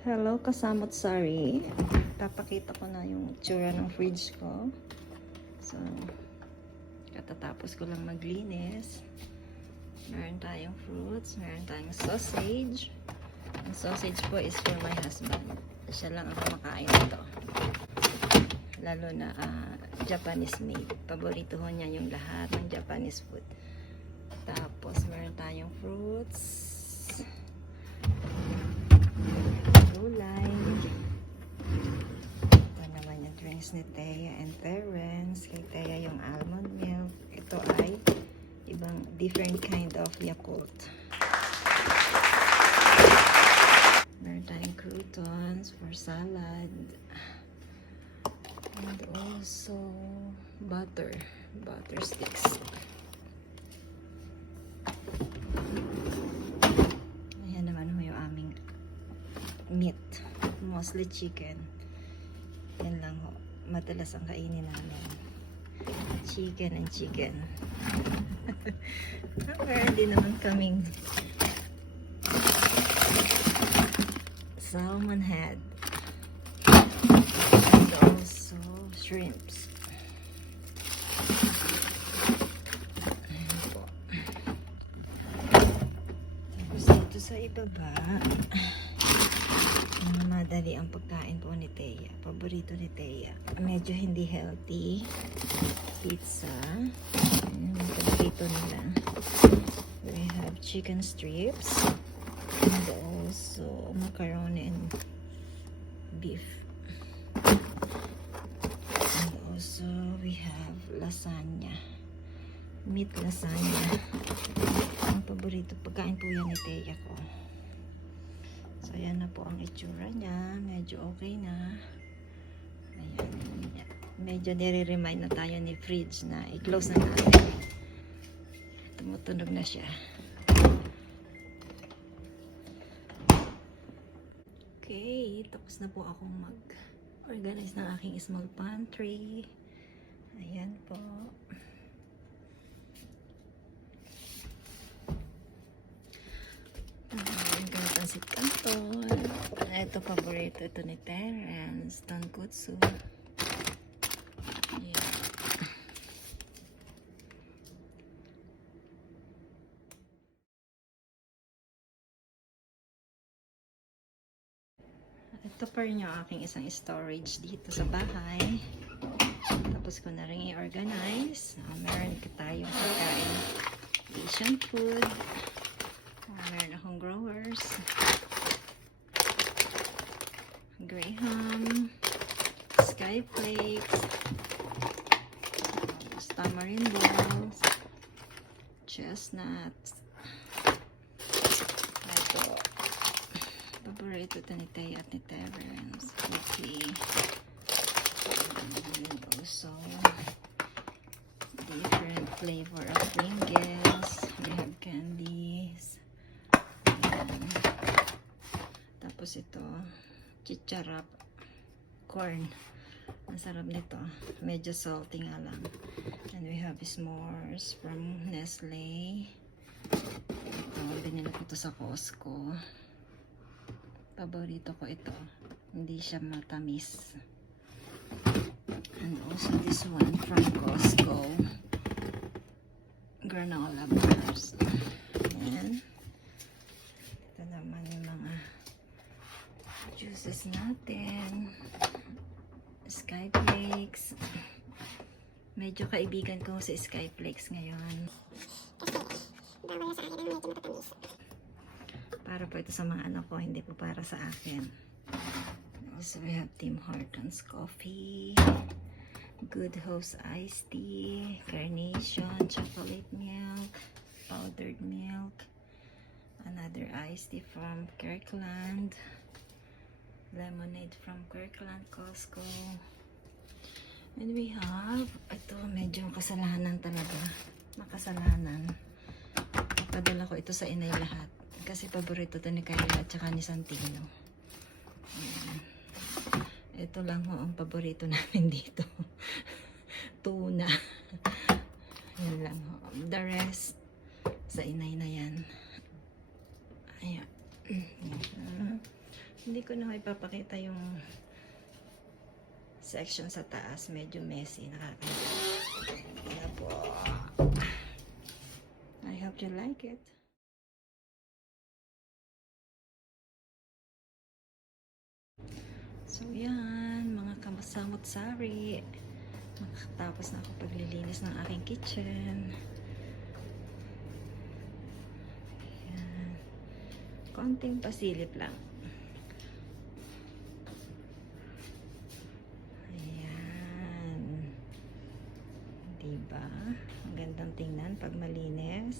Hello, kasamot sari. Papakita ko na yung tsura ng fridge ko. So, katatapos ko lang maglinis. Meron tayong fruits, meron tayong sausage. Ang sausage po is for my husband. Siya lang ang kumakain nito. Lalo na Japanese made. Paborito ho niya yung lahat ng Japanese food. Tapos, meron tayong fruits. Gulay. Ito naman yung drinks ni Thea and Terence. Kay Thea yung almond milk. Ito ay ibang different kind of Yakult. Meron tayong croutons for salad. And also butter sticks. Ayan naman ho yung aming meat, mostly chicken. Yan lang ho, madalas ang kainin namin, chicken and chicken. Meron din naman kaming salmon head and also shrimps. Ayan po. Tapos dito sa ibaba, madali ang pagkain po ni Thea. Paborito ni Thea. Medyo hindi healthy. Pizza. Ayan, yung paborito nila. We have chicken strips. And also macaroni and beef. And also we have lasagna. Meat lasagna. Ang paborito pagkain po yan ni Thea ko. So, ayan na po ang itsura niya. Medyo okay na. Ayan. Medyo nire-remind na tayo ni fridge na i-close na natin. Tumutunog na siya. Okay. Tapos na po akong mag-organize ng aking small pantry. Ayan po. Pansit canton. Ito paborito ito ni Terence, tonkotsu. Yeah. Ito pa rin yung aking isang storage dito sa bahay. Tapos ko na rin i-organize. Meron ka tayong pagkain, Asian food. Meron akong growers, graham, skyflakes, tamarind balls, chestnuts. Ito, paborito ito ni Tay at ni Terence, cookie. And also different flavor of Pringles. We have candies. Tapos ito, chicharap, corn. Masarap nito. Medyo salty nga lang. And we have s'mores from Nestle. Ito, binili ko ito sa Costco. Paborito ko ito. Hindi siya matamis. And also this one from Costco. Granola bars. Ayan. Ito naman yung mga juices natin. Skyflakes. Medyo kaibigan ko sa Skyflakes ngayon. Bawal na sa akin ang medyo matatamis. Para po ito sa mga anak ko, hindi po para sa akin. Also, we have Tim Hortons coffee. Good Host iced tea. Carnation, chocolate milk, powdered milk. Another iced tea from Kirkland. Lemonade from Kirkland, Costco. And we have, ito medyo kasalanan talaga. Makasalanan. Padala ko ito sa inay lahat. Kasi paborito ito ni Kayla at saka ni Santino. Ayan. Ito lang ho ang paborito namin dito. Tuna. Yan lang ho. The rest, sa inay na yan. Ayan. Hindi ko na ipapakita yung section sa taas. Medyo messy. Nakakahiya. Kaya po. I hope you like it. So yan, mga kasamot sari. Makatapos na ako paglilinis ng aking kitchen. Ayan. Konting pasilip lang. Ayan. Diba? Ang gandang tingnan pag malinis.